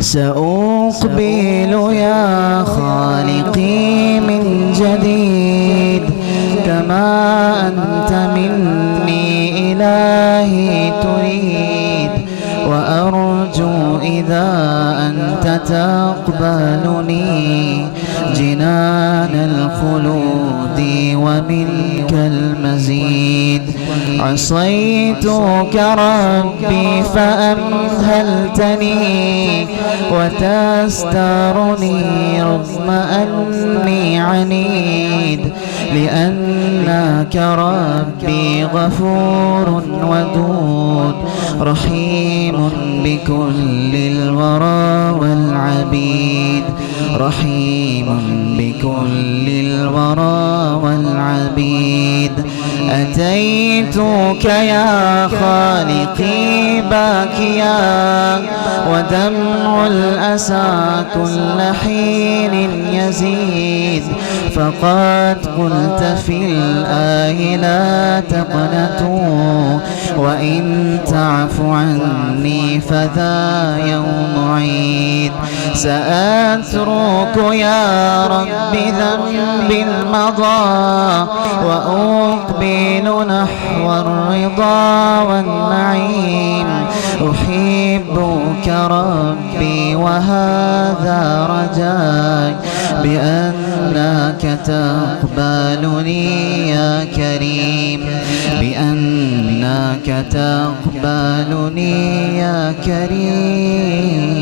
سأقبل يا خالقي من جديد كما أنت مني إلهي تريد، وأرجو إذا أنت تقبلني جنان الخلود ومنك المزيد. عصيتك ربي فأمهلتني وتسترني رغم أني عنيد، لأنك ربي غفور ودود رحيم بكل الورى والعبيد، رحيم بكل الورى والعبيد. أتيتك يا خالقي باكيا ودمع الأسى كل حين يزيد، فقد قلت في الآية لا تقنطوا وإن تعف عني فذا يوم عيد. سأترك يا رب ذنبي المضى وأقبل نحو الرضا والنعيم. أحبك ربي وهذا رجاي بأنك تقبلني يا كريم، بأنك تقبلني يا كريم.